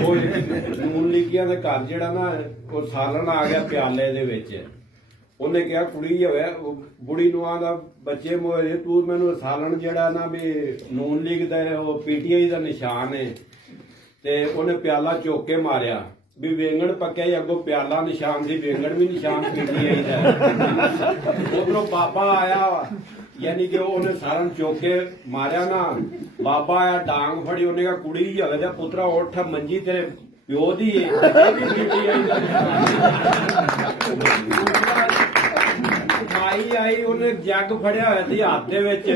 ਉਹ ਨੂਨ ਲੀਗੀਆਂ ਦੇ ਘਰ ਜਿਹੜਾ ਨਾ ਉਹ ਸਾਲਣ ਆ ਗਿਆ ਪਿਆਲੇ ਦੇ ਵਿੱਚ। ਉਹਨੇ ਕਿਹਾ ਕੁੜੀ ਹੋਇਆ ਬੁੜੀ ਨੂੰ ਆਂਦਾ ਬੱਚੇ ਮੋਏ ਤੂੰ ਮੈਨੂੰ ਸਾਲਣ ਜਿਹੜਾ ਨਾ ਵੀ ਨੂਨ ਲੀਗ ਦਾ ਉਹ ਪੀਟੀਆਈ ਦਾ ਨਿਸ਼ਾਨ ਹੈ। ਤੇ ਉਹਨੇ ਪਿਆਲਾ ਚੁੱਕ ਕੇ ਮਾਰਿਆ ਵੀ ਵੇਂਗਣ ਪੱਕਿਆ ਹੀ ਅੱਗੋਂ ਪਿਆਲਾ ਨਿਸ਼ਾਨ ਸੀ, ਵੇਂਗਣ ਵੀ ਨਿਸ਼ਾਨ ਪੀਟੀਆਈ ਦਾ। ਉਧਰੋਂ ਬਾਬਾ ਆਇਆ ਯਾਨੀ ਕਿ ਉਹਨੇ ਸਾਰਨ ਚੁੱਕ ਕੇ ਮਾਰਿਆ ਨਾ। ਬਾਬਾ ਆਇਆ ਡਾਂਗ ਫੜੀ, ਉਹਨੇ ਕਿਹਾ ਕੁੜੀ ਹੀ ਹਲੇ ਦਾ ਪੁੱਤਰਾ ਉੱਠ ਮੰਜੀ ਤੇਰੇ ਪਿਓ ਦੀ ਏ। ਮਾਈ ਆਈ ਉਹਨੇ ਜੱਗ ਫੜਿਆ ਹੋਇਆ ਸੀ ਹੱਥ ਦੇ ਵਿੱਚ,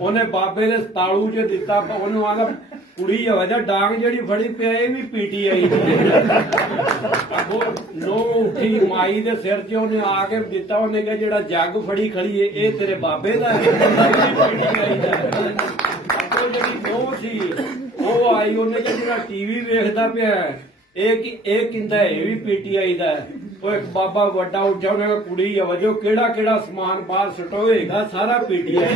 ਉਹਨੇ ਬਾਬੇ ਦੇ ਤਾਲੂ 'ਚ ਦਿੱਤਾ। ਉਹਨੂੰ ਆਂਦਾ ਕੁੜੀ ਹੋਵੇ ਜਾਂ ਡਾਂਗ ਜਿਹੜੀ ਫੜੀ ਪਿਆ ਇਹ ਵੀ ਪੀਟੀਆਈ ਨੋ ਉੱਠੀ ਮਾਈ ਦੇ ਸਿਰ 'ਚ ਉਹਨੇ ਆ ਕੇ ਦਿੱਤਾ। ਉਹਨੇ ਕਿਹਾ ਜਿਹੜਾ ਜੱਗ ਫੜੀ ਖੜੀ ਏ ਇਹ ਤੇਰੇ ਬਾਬੇ ਦਾ ਪੀਟੀਆਈ ਦਾ। ਅੱਗੋਂ ਜਿਹੜੀ ਨੋ ਸੀ ਉਹ ਆਈ, ਉਹਨੇ ਕਿਹਾ ਜਿਹੜਾ ਟੀਵੀ ਵੇਖਦਾ ਪਿਆ ਇਹ ਕਹਿੰਦਾ ਇਹ ਵੀ ਪੀਟੀਆਈ ਦਾ। ਉਹ ਇੱਕ ਬਾਬਾ ਵੱਡਾ ਉੱਠਿਆ, ਉਹਨੇ ਕਿਹਾ ਕੁੜੀ ਵਜੋ ਕਿਹੜਾ ਕਿਹੜਾ ਸਮਾਨ ਬਾਹਰ ਸੁਟੋਏਗਾ ਸਾਰਾ ਪੀਟੀਆਈ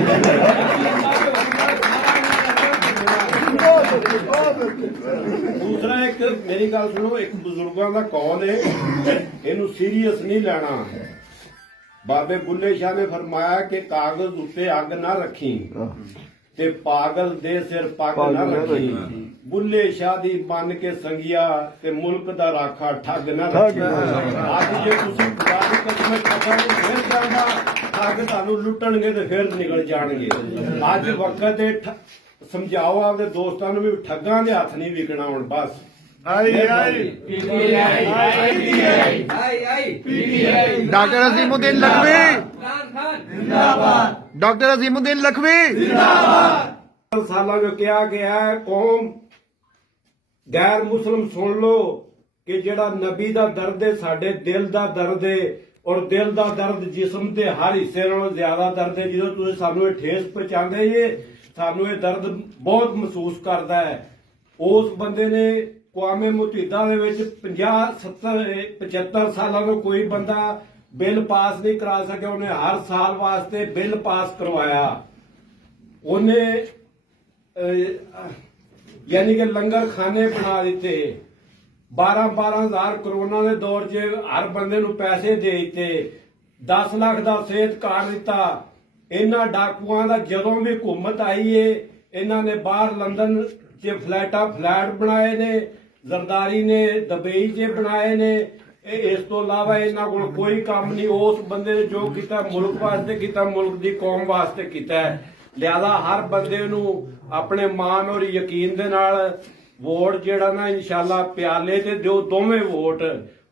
ਦੂਸਰਾ ਇੱਕ ਮੇਰੀ ਗੱਲ ਸੁਣੋ, ਇੱਕ ਬਜ਼ੁਰਗਾਂ ਦਾ ਕੌਲ ਹੈ, ਇਹਨੂੰ ਸੀਰੀਅਸ ਨਹੀਂ ਲੈਣਾ। ਬਾਬੇ ਬੁੱਲੇ ਸ਼ਾਹ ਨੇ ਫਰਮਾਇਆ ਕਿ ਕਾਗਜ਼ ਉੱਤੇ ਅੱਗ ਨਾ ਰੱਖੀ ਤੇ ਪਾਗਲ ਦੇ ਸਿਰ ਪੱਗ ਨਾ ਰੱਖੀ। ਬੁੱਲੇ ਸ਼ਾਹ ਦੀ ਬਣ ਕੇ ਸੰਗਿਆ ਤੇ ਮੁਲਕ ਦਾ ਰਾਖਾ ਠੱਗ ਨਾ ਰੱਖੀ। ਅੱਜ ਜੇ ਤੁਸੀਂ ਖੁਦਾ ਦੀ ਕਸਮ ਪਤਾ ਨਹੀਂ ਫਿਰ ਜਾਂਦਾ ਠੱਗ ਤੁਹਾਨੂੰ ਲੁੱਟਣਗੇ ਤੇ ਫਿਰ ਨਿਕਲ ਜਾਣਗੇ। ਅੱਜ ਵਕਤ ਇਹ ਸਮਝਾਓ ਆਪਦੇ ਦੋਸਤਾਂ ਨੂੰ ਵੀ ਠੱਗਾਂ ਦੇ ਹੱਥ ਨਹੀਂ ਵਿਕਣਾ ਹੁਣ ਬਸ। डॉक्टर अजीमुद्दीन लखवी जिंदाबाद, डॉक्टर अजीमुद्दीन लखवी जिंदाबाद। सालों में क्या गया है कौम गैर मुस्लिम सुन लो कि जेड़ा नबी दा दर्द है साडे दिल दा दर्द है, और दिल दा दर्द जिस्म के हर हिस्से नालों ज्यादा दर्द है। जो तुसीं सानू ये ठेस पहुंचांदे जे सानू ये दर्द बहुत महसूस करता है। उस बंदे ने कौमे मुतहिदा दे विच 50 70 75 सालों में कोई बंदा बिल पास नहीं करा सकिया, उन्हें हर साल वास्ते बिल पास करवाया। उन्हें यानी कि लंगर खाने बना दिते। 12-12 हज़ार कोरोना के दौर च हर बंदे नूं पैसे दे दिते। 10 लाख का सेहत कार्ड दिता। इन्हां डाकुआं दा जदों भी हुकूमत आई है इन्हां ने बाहर लंदन च फ्लैट बनाए ने, जरदारी ने दुबई च बनाए ने। इस तो इलावा इन्हां कोल कोई काम नहीं। उस बंदे ने जो किया मुल्क वास्ते किया, मुल्क की कौम वास्ते किया। लिहाजा हर बंदे नूं अपने मान और यकीन दे नाल वोट जेड़ा ना इंशाअल्लाह प्याले ते दिओ दोवें वोट,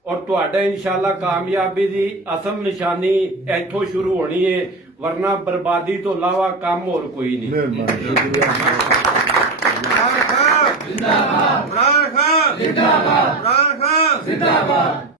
और तुहाडे इंशाअल्लाह कामयाबी दी असल निशानी इत्थों शुरू होनी है, वरना बर्बादी तो इलावा काम होर कोई नहीं। जिंदाबाद, जिंदाबाद, जिंदाबाद।